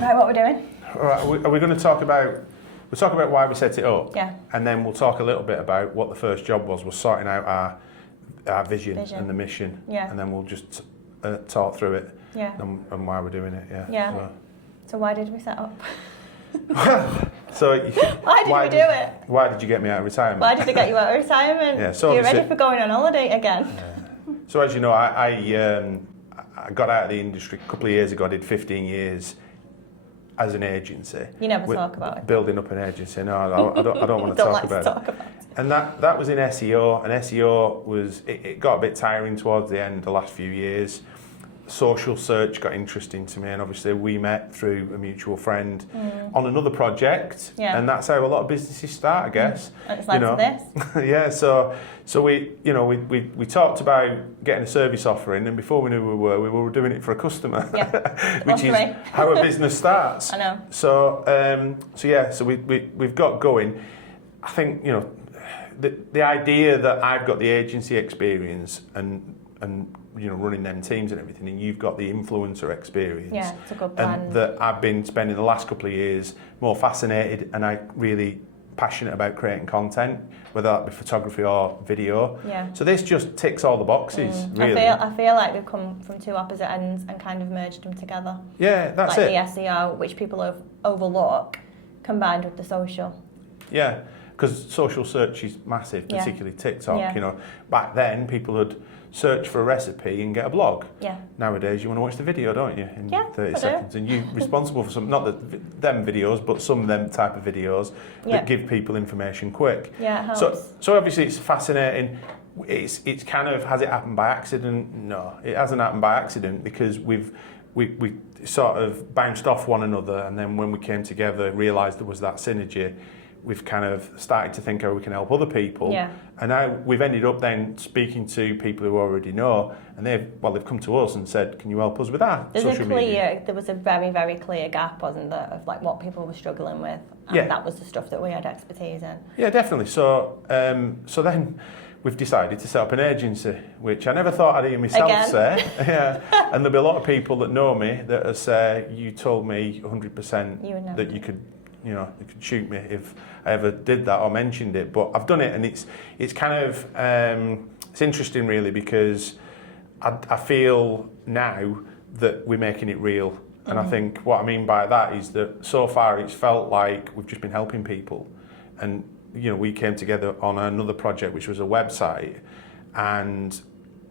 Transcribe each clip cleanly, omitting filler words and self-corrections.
Right, what we're doing? All right, are we going to talk about... We'll talk about why we set it up. Yeah. And then we'll talk a little bit about what the first job was sorting out our vision and the mission. Yeah. And then we'll just talk through it. Yeah. And why we're doing it. Yeah. Yeah. So why did we set up? So why did we do it? Why did you get me out of retirement? Why did I get you out of retirement? Yeah, so you're ready for going on holiday again. So as you know, I got out of the industry a couple of years ago. I did 15 years as an agency. You never talk about it. Building up an agency. No, I don't want to talk about it. And that was in SEO, and SEO was, it got a bit tiring towards the end, the last few years. Social search got interesting to me, and obviously we met through a mutual friend on another project, and that's how a lot of businesses start, I guess. And it's led to this. Yeah, so we talked about getting a service offering, and before we knew we were doing it for a customer, which is how a business starts. I know. So we've got going. I think the idea that I've got the agency experience and running them teams and everything, and you've got the influencer experience. Yeah, it's a good plan. And that I've been spending the last couple of years more fascinated and I really passionate about creating content, whether that be photography or video. Yeah. So this just ticks all the boxes, really. I feel like we've come from two opposite ends and kind of merged them together. Yeah, that's it. Like the SEO, which people overlook, combined with the social. Yeah, because social search is massive, particularly TikTok. Yeah. Back then people would search for a recipe and get a blog. Yeah. Nowadays you want to watch the video, don't you? In 30 I seconds. do. And you're responsible for some, not them videos, but some of them type of videos that give people information quick. Yeah, it helps. So obviously it's fascinating. It's kind of, has it happened by accident? No, it hasn't happened by accident, because we sort of bounced off one another, and then when we came together realised there was that synergy. We've kind of started to think how we can help other people. Yeah. And now we've ended up then speaking to people who already know, and they've come to us and said, can you help us with that? There was a very, very clear gap, wasn't there, of like what people were struggling with, and that was the stuff that we had expertise in. Yeah, definitely. So then we've decided to set up an agency, which I never thought I'd hear myself say. Yeah. And there'll be a lot of people that know me that will say, you told me 100% that you could shoot me if I ever did that or mentioned it, but I've done it, and it's kind of it's interesting really, because I feel now that we're making it real, and I think what I mean by that is that so far it's felt like we've just been helping people, and we came together on another project which was a website, and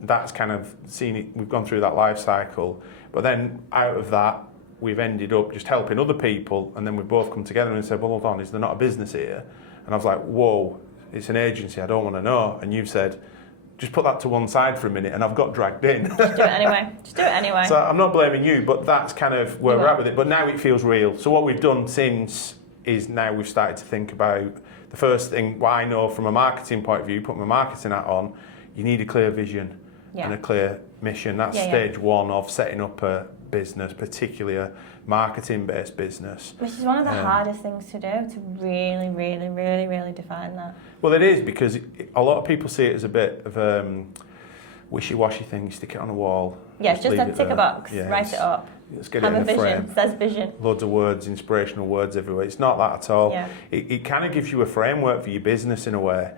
that's kind of seen it. We've gone through that life cycle, but then out of that we've ended up just helping other people, and then we've both come together and said, well, hold on, is there not a business here? And I was like, whoa, it's an agency, I don't want to know. And you've said, just put that to one side for a minute, and I've got dragged in. Just do it anyway. So I'm not blaming you, but that's kind of where we're at with it. But now it feels real. So what we've done since is now we've started to think about the first thing, what I know from a marketing point of view, put my marketing hat on, you need a clear vision and a clear mission. That's stage one of setting up a business, particularly a marketing-based business. Which is one of the hardest things to do, to really, really, really, really define that. Well, it is, because a lot of people see it as a bit of a wishy-washy thing. You stick it on a wall. Yeah, it's just a tick a box, write it up. Let's get Have it in a a vision, frame. says vision. Loads of words, inspirational words everywhere. It's not that at all. Yeah. It kind of gives you a framework for your business in a way.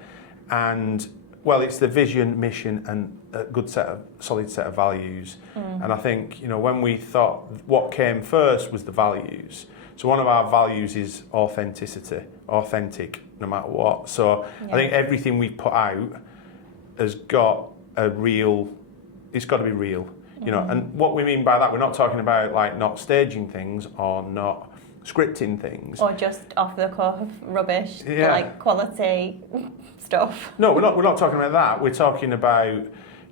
And, well, it's the vision, mission, and a good solid set of values. And I think, when we thought what came first was the values. So one of our values is authenticity, authentic no matter what. So I think everything we put out has got it's got to be real. And what we mean by that, we're not talking about like not staging things or not scripting things. Or just off the cuff rubbish, like quality stuff. No, we're not talking about that. We're talking about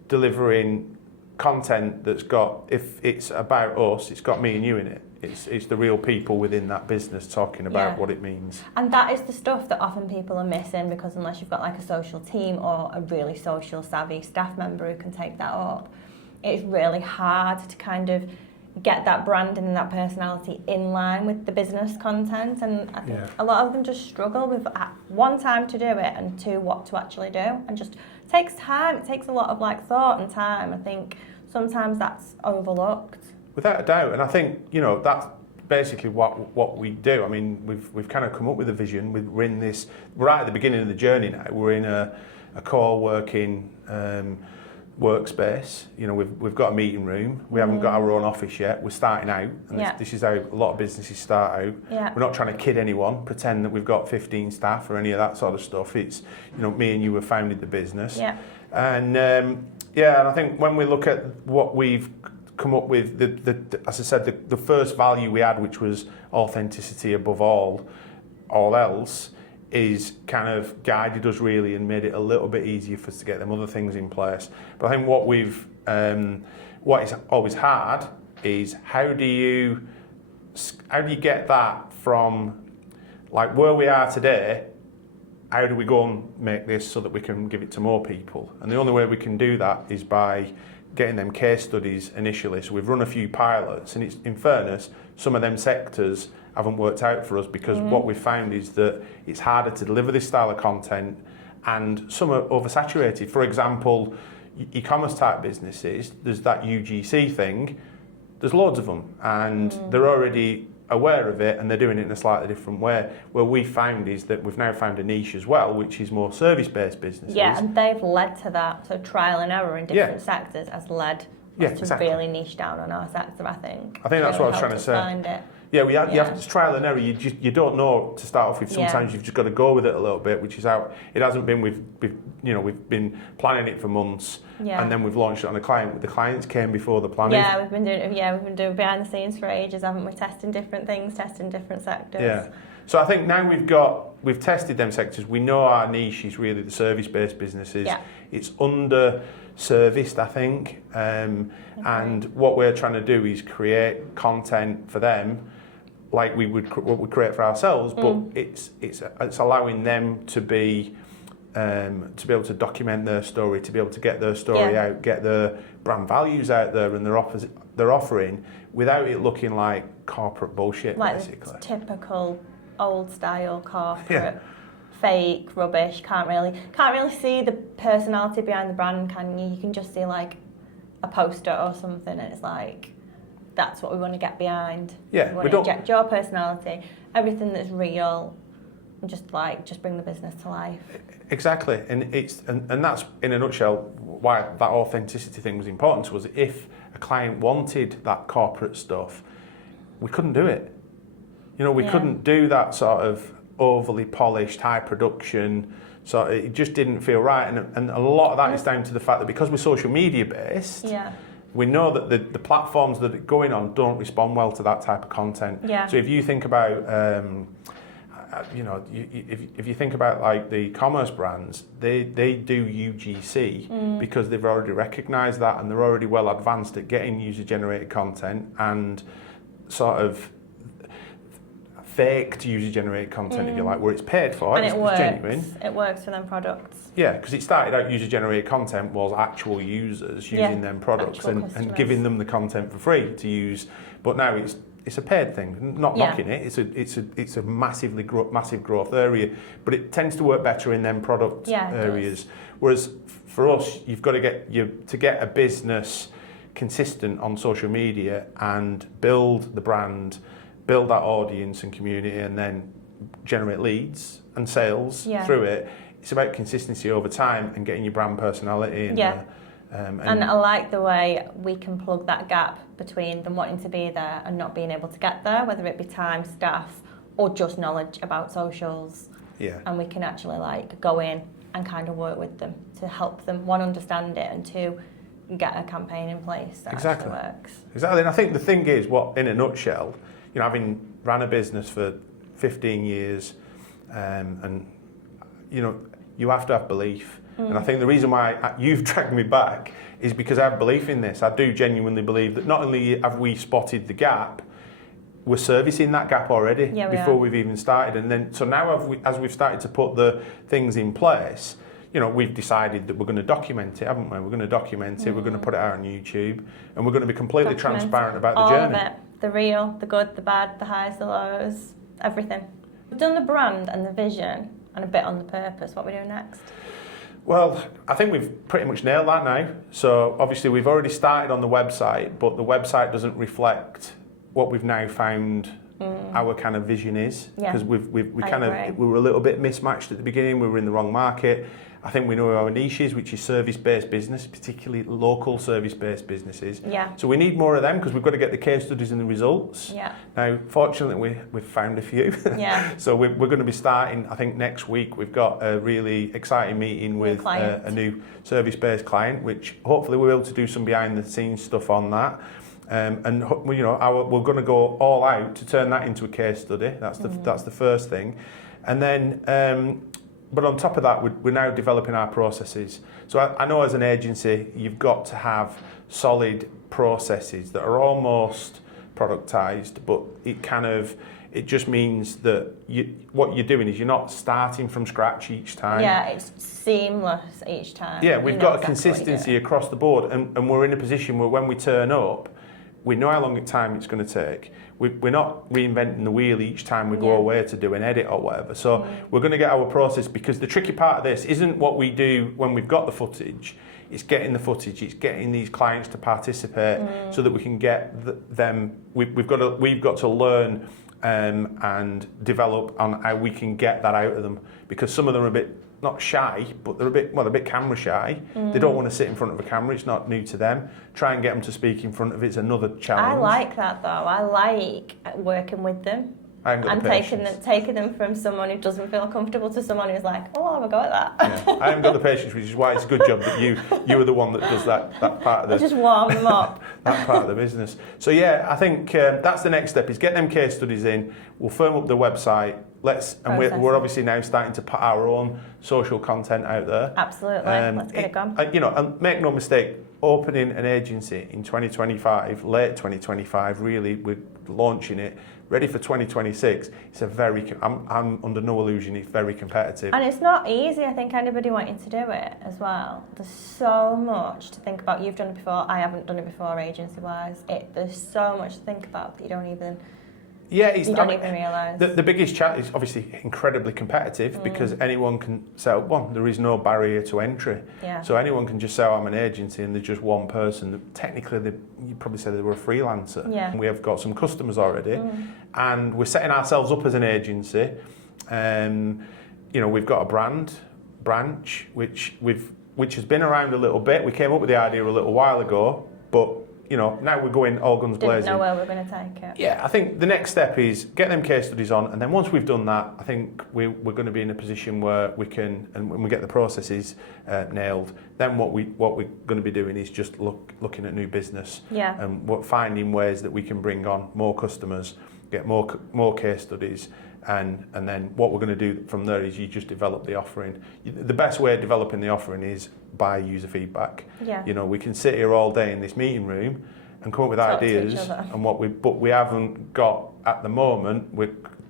delivering content that's got, if it's about us, it's got me and you in it. It's the real people within that business talking about what it means. And that is the stuff that often people are missing, because unless you've got like a social team or a really social savvy staff member who can take that up, it's really hard to kind of get that branding and that personality in line with the business content. And I think a lot of them just struggle with one, time to do it, and two, what to actually do. And just takes time. It takes a lot of like thought and time. I think sometimes that's overlooked. Without a doubt. And I think, basically what we do. I mean, we've kind of come up with a vision. We're in this right at the beginning of the journey now. We're in a co-working workspace. You know, we've got a meeting room. We haven't got our own office yet. We're starting out, and this is how a lot of businesses start out. Yeah. We're not trying to kid anyone, pretend that we've got 15 staff or any of that sort of stuff. It's, you know, me and you have founded the business. Yeah. And and I think when we look at what we've come up with, as I said, the first value we had, which was authenticity above all else, is kind of guided us really and made it a little bit easier for us to get them other things in place. But I think what is always hard is how do you get that from like where we are today? How do we go and make this so that we can give it to more people? And the only way we can do that is by getting them case studies initially. So we've run a few pilots, and it's, in fairness, some of them sectors haven't worked out for us because what we've found is that it's harder to deliver this style of content, and some are oversaturated. For example, e-commerce type businesses, there's that UGC thing, there's loads of them, and they're already aware of it and they're doing it in a slightly different way. Where we found is that we've now found a niche as well, which is more service-based businesses. Yeah, and they've led to that. So trial and error in different sectors has led us to really niche down on our sector, I think. I think that's what I was trying to say. Find it. Yeah, you have to trial and error. You don't know to start off with. Sometimes you've just got to go with it a little bit, which is how it hasn't been. We've been planning it for months, and then we've launched it on a client. The clients came before the planning. Yeah, we've been doing behind the scenes for ages, haven't we? Testing different things, testing different sectors. Yeah. So I think now we've tested them sectors. We know our niche is really the service-based businesses. Yeah. It's under-serviced, I think, and what we're trying to do is create content for them, like what we create for ourselves, but it's allowing them to be able to document their story, to be able to get their story out, get their brand values out there and their offering without it looking like corporate bullshit, like basically. Typical old style corporate fake rubbish. Can't really see the personality behind the brand, can you? You can just see like a poster or something, and it's like, that's what we want to get behind. Yeah, we want to inject your personality, everything that's real, and just bring the business to life. Exactly, and that's in a nutshell why that authenticity thing was important to us. If a client wanted that corporate stuff, we couldn't do it. You know, we couldn't do that sort of overly polished, high production. So it just didn't feel right, and a lot of that is down to the fact that because we're social media based. Yeah. We know that the platforms that are going on don't respond well to that type of content. Yeah. So if you think about, if you think about like the commerce brands, they do UGC because they've already recognised that, and they're already well advanced at getting user-generated content and sort of faked user-generated content, if you like, where it's paid for, and it's genuine. It works for them products. Yeah, because it started out user-generated content was actual users using them products and giving them the content for free to use. But now it's a paid thing. Not knocking it. It's a massive growth area, but it tends to work better in them product areas. Whereas for us, you've got to get a business consistent on social media and build the brand, build that audience and community, and then generate leads and sales through it. It's about consistency over time and getting your brand personality. And I like the way we can plug that gap between them wanting to be there and not being able to get there, whether it be time, staff, or just knowledge about socials. Yeah. And we can actually like go in and kind of work with them to help them, one, understand it, and two, get a campaign in place that actually works. Exactly. And I think the thing is, in a nutshell, you know, having ran a business for 15 years, and you know, you have to have belief. And I think the reason why you've dragged me back is because I have belief in this. I do genuinely believe that not only have we spotted the gap, we're servicing that gap already before we've even started. And then, so now as we've started to put the things in place, you know, we've decided that we're going to document it, haven't we? We're going to document it, we're going to put it out on YouTube, and we're going to be completely transparent about the journey. All of it. The real, the good, the bad, the highs, the lows, everything. We've done the brand and the vision and a bit on the purpose. What are we doing next? Well, I think we've pretty much nailed that now. So obviously we've already started on the website, but the website doesn't reflect what we've now found our kind of vision is, because we were a little bit mismatched at the beginning. We were in the wrong market. I think we know our niche is, which is service-based business, particularly local service-based businesses. Yeah. So we need more of them because we've got to get the case studies and the results. Yeah. Now, fortunately, we've found a few. Yeah. So we're going to be starting, I think next week, we've got a really exciting meeting with a new service-based client, which hopefully we'll be able to do some behind-the-scenes stuff on that. And you know, we're going to go all out to turn that into a case study. That's the first thing, and then. But on top of that, we're now developing our processes. So I know as an agency, you've got to have solid processes that are almost productized, but it just means that what you're doing is you're not starting from scratch each time. Yeah, it's seamless each time. Yeah, we've got a consistency across the board, and we're in a position where when we turn up, we know how long it's going to take. We're not reinventing the wheel each time we go away to do an edit or whatever. So we're going to get our process, because the tricky part of this isn't what we do when we've got the footage. It's getting the footage. It's getting these clients to participate so that we can get them. We've got to learn and develop on how we can get that out of them, because some of them are a bit not shy, but they're a bit camera shy. They don't want to sit in front of a camera. It's not new to them. Try and get them to speak in front of it's another challenge. I like that though. I like working with them. And taking them from someone who doesn't feel comfortable to someone who's like, oh, I'll have a go at that. Yeah. I haven't got the patience, which is why it's a good job that you are the one that does that part of the... Just warm them up. That part of the business. So yeah, I think that's the next step, is get them case studies in. We'll firm up the website. We're obviously now starting to put our own social content out there. Absolutely. Let's get it going. And make no mistake, opening an agency in 2025, late 2025, really, we're launching it, ready for 2026. It's I'm under no illusion, it's very competitive. And it's not easy, I think, anybody wanting to do it as well. There's so much to think about. You've done it before, I haven't done it before agency-wise. There's so much to think about that you don't even... Yeah, you don't even realise. The biggest chat is obviously incredibly competitive because anyone can sell. One, there is no barrier to entry. Yeah. So anyone can just say, I'm an agency, and there's just one person. Technically, you'd probably say they were a freelancer. Yeah. We have got some customers already, and we're setting ourselves up as an agency. We've got a branch, which has been around a little bit. We came up with the idea a little while ago, but now we're going all guns blazing. Didn't know where we're going to take it. Yeah, I think the next step is get them case studies on, and then once we've done that, I think we're going to be in a position where we can, and when we get the processes nailed, then what we're going to be doing is just looking at new business. Yeah. And finding ways that we can bring on more customers, get more case studies, and then what we're going to do from there is you just develop the offering. The best way of developing the offering is by user feedback. Yeah. We can sit here all day in this meeting room and come up with ideas, and but we haven't got at the moment.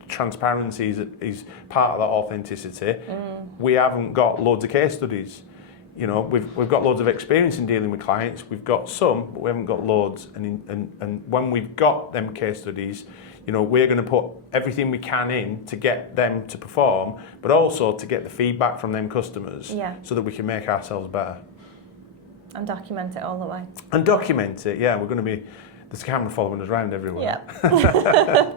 Transparency is part of that authenticity. We haven't got loads of case studies. We've got loads of experience in dealing with clients. We've got some, but we haven't got loads. And when we've got them case studies, we're going to put everything we can in to get them to perform, but also to get the feedback from them customers, so that we can make ourselves better. And document it all the way. And document it, yeah. There's a camera following us around everywhere. Yeah.